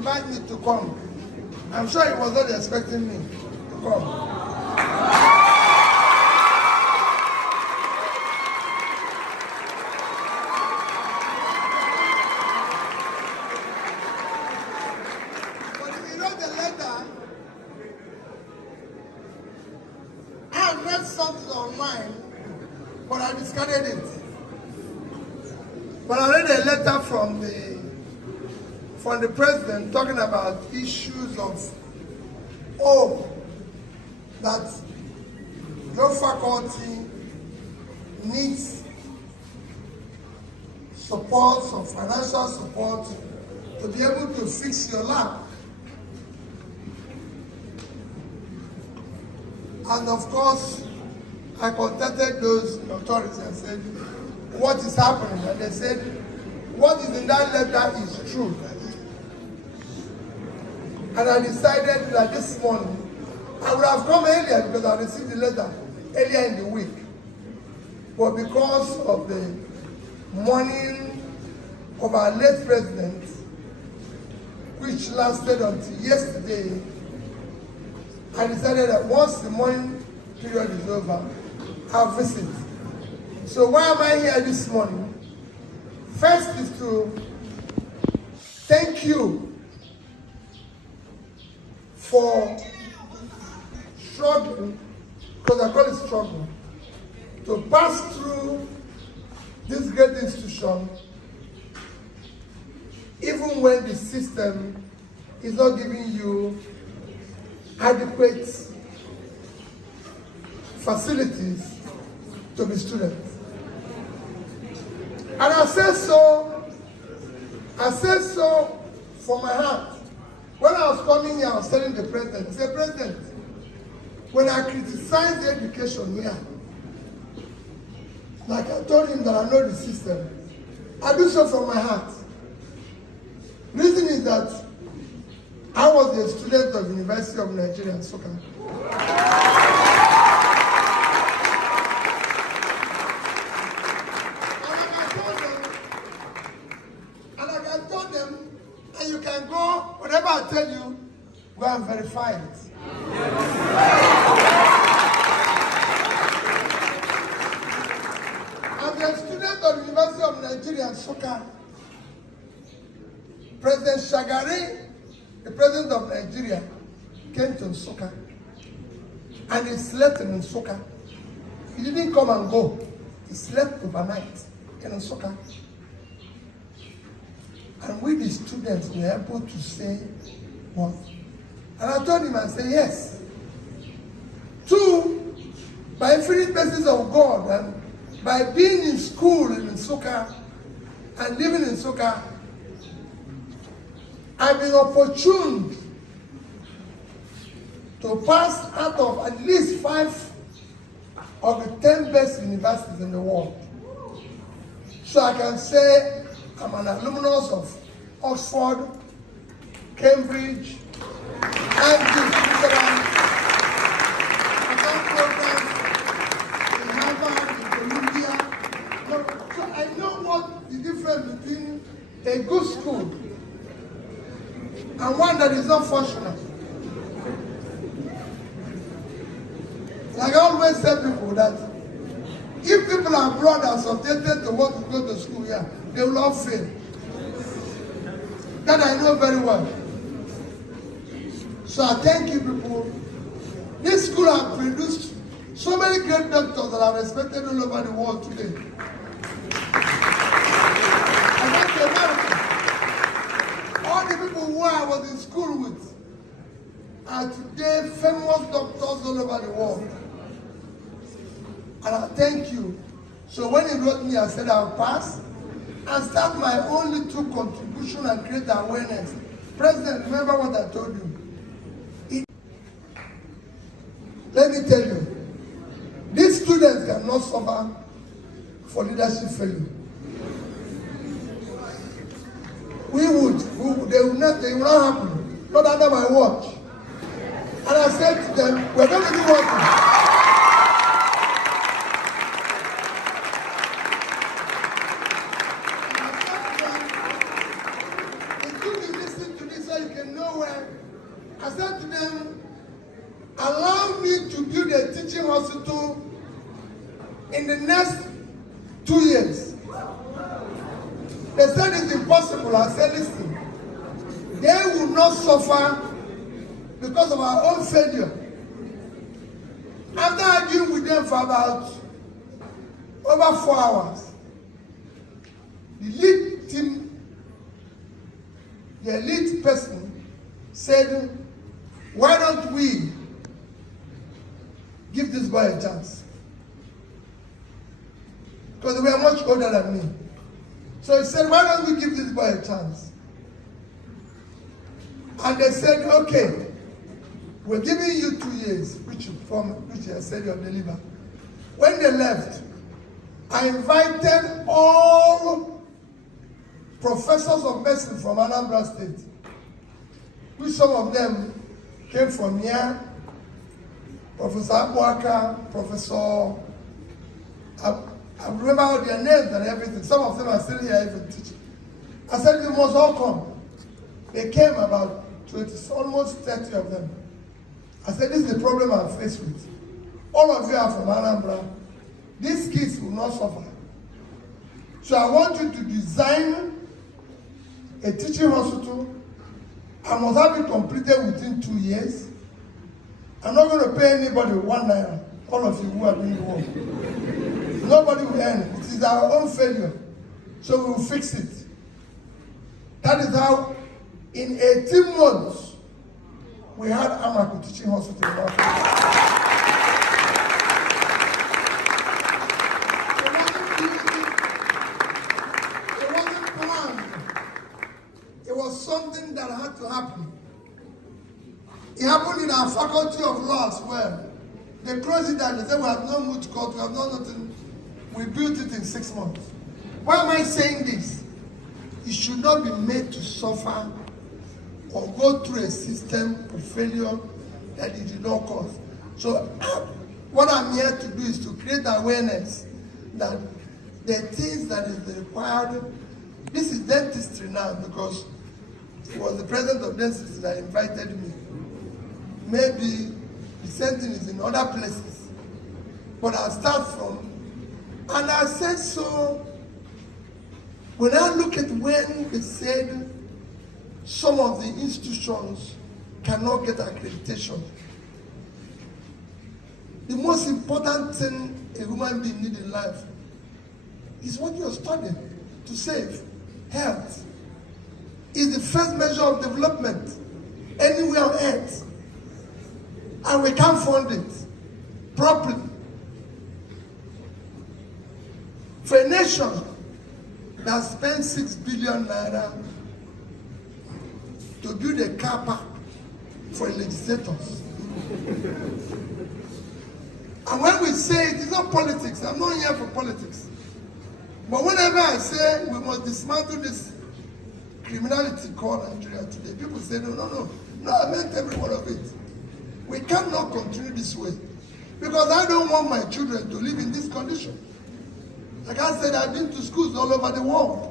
invite me to come. I'm sure he was not expecting me to come. But if you wrote the letter, I read something online, but I discarded it. But I read a letter from the president talking about issues of hope that your faculty needs support, some financial support to be able to fix your lab. And of course, I contacted those authorities and said, what is happening? And they said, what is in that letter is true. And I decided that this morning, I would have come earlier because I received the letter earlier in the week. But because of the mourning of our late president, which lasted until yesterday, I decided that once the mourning period is over, I'll visit. So why am I here this morning? First is to thank you for struggling, because I call it struggle, to pass through this great institution, even when the system is not giving you adequate facilities to be students. And I say so from my heart. When I was coming here, I was telling the president, I said, President, when I criticize the education here, like I told him that I know the system, I do so from my heart. Reason is that I was a student of University of Nigeria, Nsukka. And like I told them, and you can go, whatever I tell you, go and verify it. As a student of University of Nigeria, Nsukka, President Shagari, the president of Nigeria, came to Nsukka and he slept in Nsukka. He didn't come and go. He slept overnight in Nsukka. And we, the students, were able to say what? And I told him, I said, yes. Two, by infinite blessings of God and by being in school in Nsukka and living in Nsukka, I've been opportune to pass out of at least 5 of the 10 best universities in the world. So I can say I'm an alumnus of Oxford, Cambridge, and Switzerland. I've done programs in Harvard, in Columbia. So I know what the difference between a good school and one that is not functional. Like I always tell people that if people are abroad and subjected to what to go to school here, they will all fail. That I know very well. So I thank you people. This school has produced so many great doctors that are respected all over the world today. I went to America. All the people who I was in school with are today famous doctors all over the world. And I thank you. So when he wrote me, I said I'll pass and start my own little contribution and create awareness. President, remember what I told you. Let me tell you, these students cannot suffer for leadership failure. They will not happen. Not under my watch. And I said to them, we're going to do one thing. I said to them, allow me to build a teaching hospital in the next 2 years. They said it's impossible. I said, listen, they will not suffer because of our own failure. After arguing with them for about over 4 hours, the lead team, the lead person said, why don't we give this boy a chance? Because they were much older than me. So he said, why don't we give this boy a chance? And they said, okay, we're giving you 2 years, which I said you'll deliver. When they left, I invited all professors of medicine from Anambra State, which some of them came from here. Professor Abuaka, Professor, I remember all their names and everything. Some of them are still here even teaching. I said, you must all come. They came about 20, almost 30 of them. I said, this is the problem I'm faced with. All of you are from Anambra. These kids will not suffer. So I want you to design a teaching hospital. I must have it completed within 2 years. I'm not going to pay anybody 1 naira. All of you who are doing the work. Nobody will earn it. It is our own failure. So we will fix it. That is how, in 18 months, we had Amaku Teaching Hospital in Africa. It wasn't planned. It was something that had to happen. It happened in our faculty of law as well. They closed it down. They said, we have no moot court, we have no nothing. We built it in 6 months. Why am I saying this? You should not be made to suffer or go through a system of failure that it did not cause. So what I'm here to do is to create awareness that the things that is required. This is dentistry now because it was the president of dentistry that invited me. Maybe the same thing is in other places. But I'll start from, and I said so, when I look at when they said some of the institutions cannot get accreditation, the most important thing a human being needs in life is what you're studying to save. Health is the first measure of development anywhere on earth. And we can't fund it properly. For a nation that spent 6 billion naira to build a car park for legislators. And when we say it's not politics, I'm not here for politics. But whenever I say we must dismantle this criminality called Nigeria today, people say, no, I meant every one of it. We cannot continue this way. Because I don't want my children to live in this condition. Like I said, I've been to schools all over the world.